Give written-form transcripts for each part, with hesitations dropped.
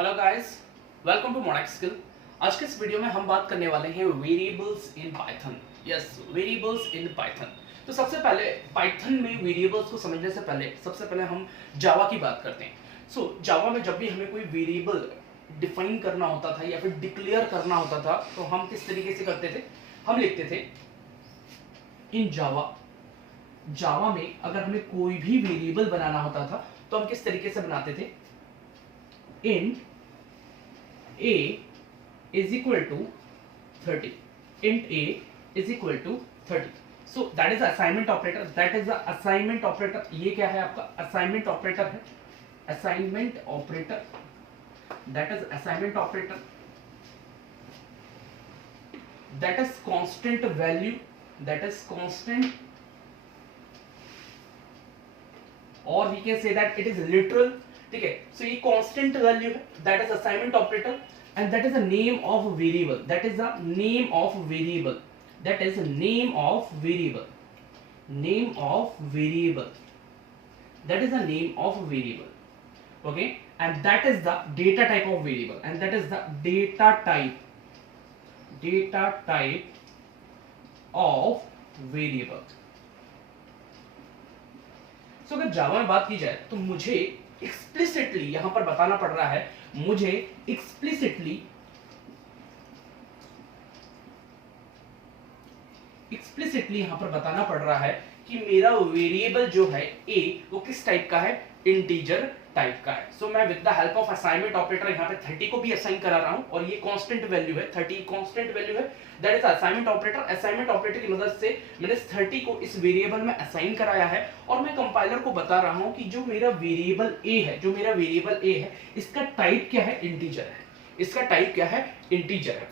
Hello guys, welcome to Modex skill. आज के इस वीडियो में हम बात करने वाले हैं variables in Python. Yes, variables in Python. तो सबसे पहले पाइथन में वेरिएबल्स को समझने से पहले सबसे पहले हम जावा की बात करते हैं। जावा में जब भी हमें कोई वेरिएबल डिफाइन करना होता था या फिर डिक्लेयर करना होता था तो हम किस तरीके से करते थे? हम लिखते थे इन जावा में अगर हमें कोई भी वेरिएबल बनाना होता था तो हम किस तरीके से बनाते थे? int a is equal to 30. int a is equal to 30. So that is the assignment operator. That is the assignment operator. ये क्या है आपका? assignment operator है. assignment operator. That is assignment operator. That is constant value. That is constant. Or we can say that it is literal. ठीक है, so ये constant value है, that is assignment operator and that is a name of variable, that is a name of variable, that is name of variable, name of variable, that is a name of variable, okay, and that is the data type of variable, and that is the data type of variable. So अगर Java में बात की जाए तो मुझे explicitly यहां पर बताना पड़ रहा है, मुझे एक्सप्लिसिटली यहां पर बताना पड़ रहा है कि मेरा वेरिएबल जो है a वो किस टाइप का है? इंटीजर टाइप का है। सो मैं with the help of assignment operator यहां पे 30 को भी असाइन करा रहा हूं और ये कांस्टेंट वैल्यू है, 30 कांस्टेंट वैल्यू है, that is assignment operator. Assignment operator की मदद से मैंने 30 को इस वेरिएबल में असाइन कराया है और मैं कंपाइलर को बता रहा हूं कि जो मेरा वेरिएबल a है इसका टाइप क्या है? इंटीजर है। इसका टाइप क्या है? इंटीजर है।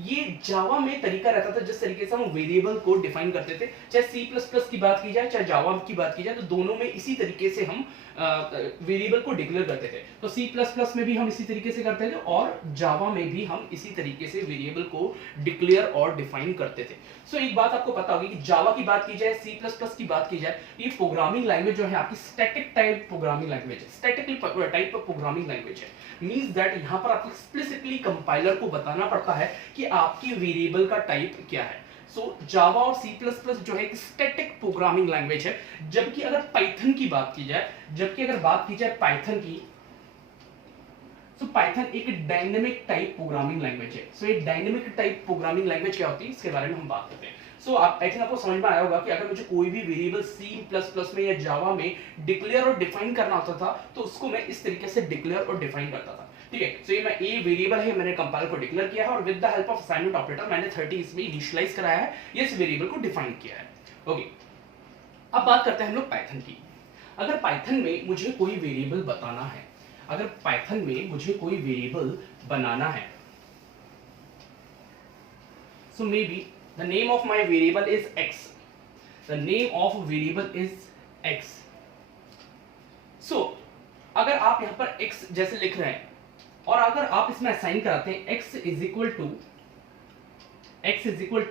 ये जावा में तरीका रहता था जिस तरीके से हम वेरिएबल को डिफाइन करते थे, चाहे C++ की बात की जाए चाहे जावा की बात की जाए, तो दोनों में इसी तरीके से हम वेरिएबल को डिक्लेयर करते थे। तो C++ में भी हम इसी तरीके से करते थे और जावा में भी हम इसी तरीके से वेरिएबल को डिक्लेयर और डिफाइन करते थे। एक बात आपको पता होगी कि जावा की बात की जाए, C++ की बात की जाए, ये प्रोग्रामिंग लैंग्वेज जो है आपकी स्टैटिक टाइप प्रोग्रामिंग लैंग्वेज है, static type of programming language है। मींस दैट यहां पर आपको एक्सप्लिसिटली कंपाइलर को बताना पड़ता है कि आपकी वेरिएबल का टाइप क्या है। जावा और C++ जो है एक स्टैटिक प्रोग्रामिंग लैंग्वेज है, जबकि अगर पाइथन की बात की जाए, पाइथन एक डायनेमिक टाइप प्रोग्रामिंग लैंग्वेज है। एक डायनेमिक टाइप प्रोग्रामिंग लैंग्वेज क्या होती है इसके बारे में हम बात करते हैं। आप आई थिंक आपको समझ में आया होगा कि अगर मुझे कोई भी वेरिएबल C++ में या जावा में डिक्लेयर और डिफाइन करना होता था तो उसको मैं इस तरीके से डिक्लेयर और डिफाइन करता था। ठीक है, ये मैं ए वेरिएबल है, मैंने कंपाइलर को डिक्लेयर किया है और with the help of assignment operator मैंने 30 इसमें इनिशियलाइज कराया है, ये इस वेरिएबल को डिफाइन किया है। ओके, अब बात करते हैं हम लोग पाइथन की। अगर पाइथन में मुझे कोई वेरिएबल बताना है, अगर पाइथन में मुझे कोई वेरिएबल बनाना है, so may be the name of my variable is x, the name of variable is x। अगर आप यहां पर x जैसे लिख रहे हैं और अगर आप इसमें असाइन कराते हैं x is equal to 20, x is equal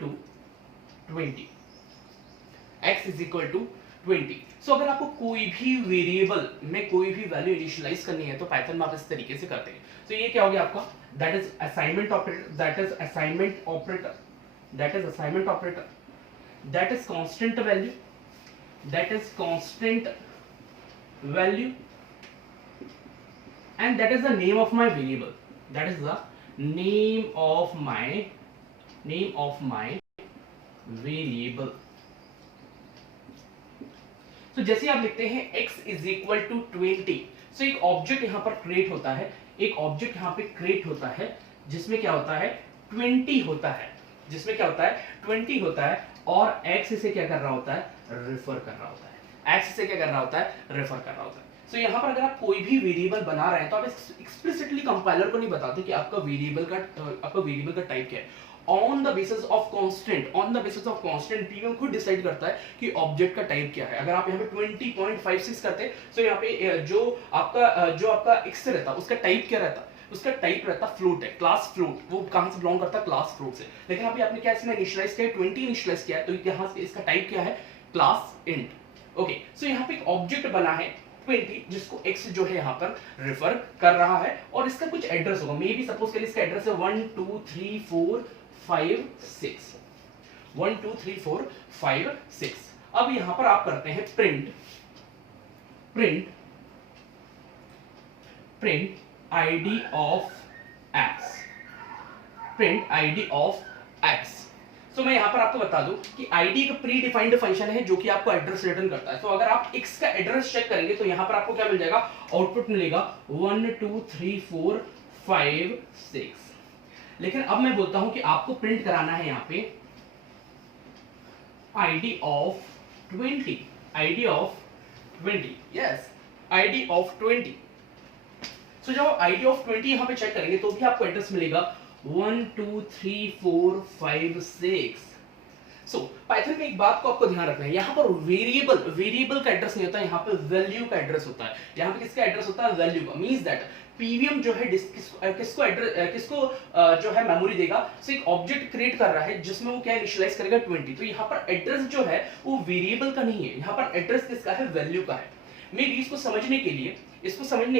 to 20। अगर आपको कोई भी वेरिएबल में कोई भी वैल्यू इनिशियलाइज करनी है तो पाइथन में आप इस तरीके से करते हैं। ये क्या हो गया आपका? That is assignment operator, that is assignment operator, that is assignment operator, that is constant value, that is constant value, and that is the name of my variable, that is the name of my variable। जैसे आप लिखते हैं x is equal to 20, एक object यहां पर create होता है, एक ऑब्जेक्ट यहां पे क्रिएट होता है जिसमें क्या होता है? 20 होता है, जिसमें क्या होता है? 20 होता है और x से क्या कर रहा होता है? रेफर कर रहा होता है, x से क्या कर रहा होता है? रेफर कर रहा होता है। यहाँ पर अगर आप कोई भी वेरिएबल बना रहे हैं तो आप एक्सप्लिसिटली कंपाइलर को नहीं बताते कि आपका वेरिएबल का टाइप क्या है। On the basis of constant P खुद डिसाइड करता है कि ऑब्जेक्ट का टाइप क्या है। अगर आप यहाँ पे 20.56 करते तो यहाँ पे जो आपका x रहता उसका टाइप क्या रहता? उसका टाइप रहता फ्लोट है, क्लास फ्लोट। वो कहां से बिलोंग करता है? क्लास फ्लोट से। लेकिन अभी आपने क्या इसमें इनिशियलाइज किया? 20 इनिशियलाइज किया है, तो यहाँ से इसका टाइप क्या है? Class int. ओके, यहाँ पे एक ऑब्जेक्ट बना है 20 जिसको x जो है यहाँ पर रेफर कर रहा है, और इसका कुछ एड्रेस होगा, मे बी सपोज करिए इसका एड्रेस है 1 2 3 4 5 6, 1 2 3 4 5 6। अब यहां पर आप करते हैं print ID of x, print ID of x। सो मैं यहां पर आपको बता दूं कि आईडी एक प्री डिफाइंड फंक्शन है जो कि आपको एड्रेस रिटर्न करता है। तो अगर आप x का एड्रेस चेक करेंगे तो यहां पर आपको क्या मिल जाएगा, आउटपुट मिलेगा 1 2 3 4 5 6। लेकिन अब मैं बोलता हूं कि आपको प्रिंट कराना है यहां पे ID of 20, ID of 20, yes, ID of 20। सो जब आईडी ऑफ 20 यहां पे चेक करेंगे तो भी आपको एड्रेस मिलेगा 1 2 3 4 5 6। सो पाइथन में एक बात को आपको ध्यान रखना है, यहाँ पर वेरिएबल का एड्रेस नहीं होता, यहाँ पे वैल्यू का एड्रेस होता है। यहाँ पे किसका एड्रेस होता है, वैल्यू का। मींस दैट पीवीएम जो है किसको जो है मेमोरी देगा, सो एक ऑब्जेक्ट क्रिएट कर रहा है जिसमें वो क्या इनिशियलाइज करेगा 20। तो यहाँ पर एड्रेस जो है वो वेरिएबल का नहीं है, यहाँ पर एड्रेस किसका है, वैल्यू का है। मे बी इसको समझने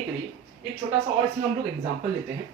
के लिए एक छोटा सा और इसमें हम लोग एग्जांपल लेते हैं।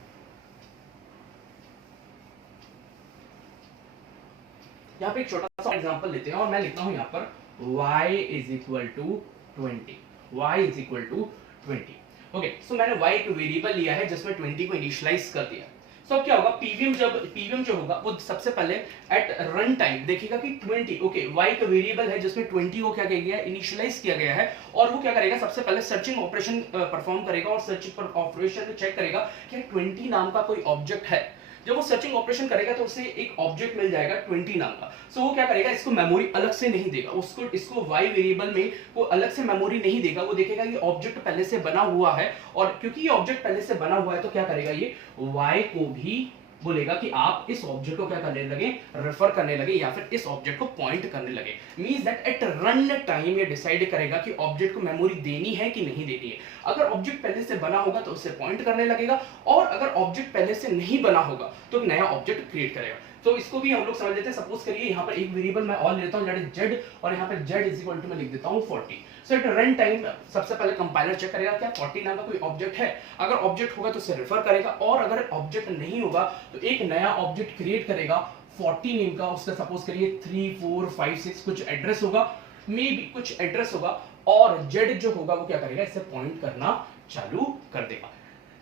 यहाँ पे एक छोटा सा एग्जांपल लेते हैं और मैं लिखता हूं यहाँ पर y is equal to 20, y is equal to 20। Okay, so मैंने y एक वेरिएबल लिया है जिसमें 20 को इनिशियलाइज कर दिया। सो अब क्या होगा, पीवीएम जो होगा वो सबसे पहले एट रन टाइम देखेगा कि 20, ओके, y का वेरिएबल है जिसमें 20 को क्या किया गया है, इनिशियलाइज किया गया है, और वो क्या करेगा, सबसे पहले सर्चिंग ऑपरेशन परफॉर्म करेगा और सर्चिंग ऑपरेशन में चेक करेगा कि 20 नाम का कोई ऑब्जेक्ट है। जब वो सर्चिंग ऑपरेशन करेगा तो उसे एक ऑब्जेक्ट मिल जाएगा 20 नाम का। सो वो क्या करेगा, इसको मेमोरी अलग से नहीं देगा, इसको y वेरिएबल में वो अलग से मेमोरी नहीं देगा। वो देखेगा ये ऑब्जेक्ट पहले से बना हुआ है, और क्योंकि ये ऑब्जेक्ट पहले से बना हुआ है तो क्या करेगा, ये y को भी बोलेगा कि आप इस ऑब्जेक्ट को क्या करने लगे, रेफर करने लगे, या फिर इस ऑब्जेक्ट को पॉइंट करने लगे। Means that at run time ये डिसाइड करेगा कि ऑब्जेक्ट को मेमोरी देनी है कि नहीं देनी है। अगर ऑब्जेक्ट पहले से बना होगा तो उससे पॉइंट करने लगेगा, और अगर ऑब्जेक्ट पहले से नहीं बना होगा तो नया ऑब्जेक्ट क्रिएट करेगा। तो इसको भी हम लोग समझ लेते हैं। सपोज करिए यहाँ पर एक वेरिएबल मैं और लेता हूँ दैट इज z, और यहाँ पर z इज इक्वल टू मैं लिख देता हूँ 40। सो एट रन टाइम सबसे पहले कंपाइलर चेक करेगा क्या 40 नाम का कोई ऑब्जेक्ट है। अगर ऑब्जेक्ट होगा तो उसे रेफर करेगा, और अगर ऑब्जेक्ट नहीं होगा तो एक नया ऑब्जेक्ट क्रिएट करेगा 40 नेम का। उसका सपोज करिए 3 4 5 6 कुछ एड्रेस होगा, मे बी कुछ एड्रेस होगा, और z जो होगा वो क्या करेगा, इसे पॉइंट करना चालू कर देगा।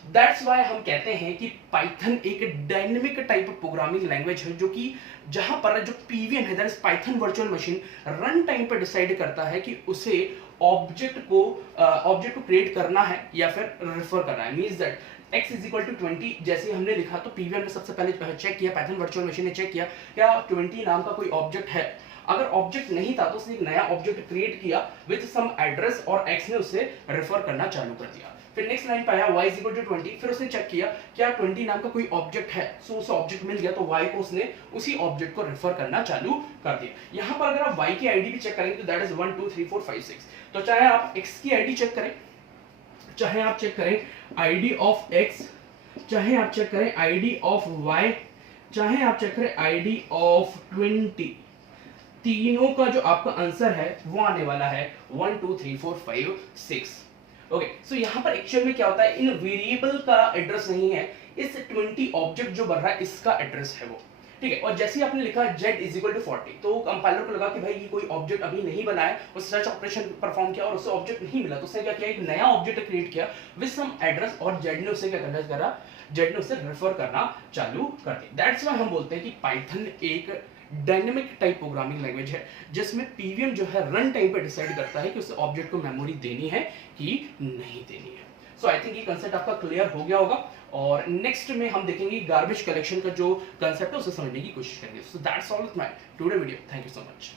दैट्स वाई हम कहते हैं कि पाइथन एक dynamic type of programming language है, जो कि जहां पर जो पीवीएम है, that is Python virtual machine, run time पर डिसाइड करता है कि उसे ऑब्जेक्ट को क्रिएट करना है या फिर रेफर करना है। Means that x is equal to 20 जैसे हमने लिखा तो पीवीएम ने सबसे पहले चेक किया, पाइथन वर्चुअल मशीन ने चेक किया क्या 20 नाम का कोई ऑब्जेक्ट है। अगर ऑब्जेक्ट नहीं था तो उसने एक नया ऑब्जेक्ट क्रिएट किया विद सम एड्रेस, और x ने उसे रेफर करना चालू कर दिया। फिर नेक्स्ट लाइन पे आया y इज इक्वल टू 20, फिर उसने चेक किया क्या 20 नाम का कोई ऑब्जेक्ट है। सो उसे ऑब्जेक्ट मिल गया तो y को उसने उसी ऑब्जेक्ट को रेफर करना चालू कर दिया। यहाँ पर अगर आप y की आईडी भी चेक करेंगे तो दैट इज 1 2 3 4 5 6। तो चाहे आप x की आईडी चेक करें, चाहे आप चेक करें आईडी ऑफ x, चाहे आप चेक करें आईडी ऑफ y, चाहे आप चेक करें आईडी ऑफ 20, तीनों का जो आपका आंसर है वो आने वाला है 1 2 3 4 5 6। ओके, सो यहाँ पर एक्चुअल में क्या होता है, इन वेरिएबल का एड्रेस नहीं है, इस 20 ऑब्जेक्ट जो बन रहा है इसका एड्रेस है वो, ठीक है। और जैसे ही आपने लिखा z इज इक्वल टू 40 तो कंपाइलर को लगा कि भाई ये कोई ऑब्जेक्ट अभी नहीं बना है, उसने सर्च ऑपरेशन परफॉर्म किया और उसे ऑब्जेक्ट नहीं मिला, तो उसने क्या किया, एक नया ऑब्जेक्ट क्रिएट किया विद सम एड्रेस, और z ने उसे क्या करा, z ने उसे रेफर करना चालू कर दिया। दैट्स व्हाई हम बोलते हैं कि पाइथन एक डायनेमिक टाइप प्रोग्रामिंग लैंग्वेज है जिसमें पीवीएम जो है रन टाइम पे डिसाइड करता है कि उस ऑब्जेक्ट को मेमोरी देनी है कि नहीं देनी है। सो आई थिंक ये कंसेप्ट आपका क्लियर हो गया होगा, और नेक्स्ट में हम देखेंगे गार्बेज कलेक्शन का जो कंसेप्ट है उसे समझने की कोशिश करेंगे। So that's all with my today video, thank you so much.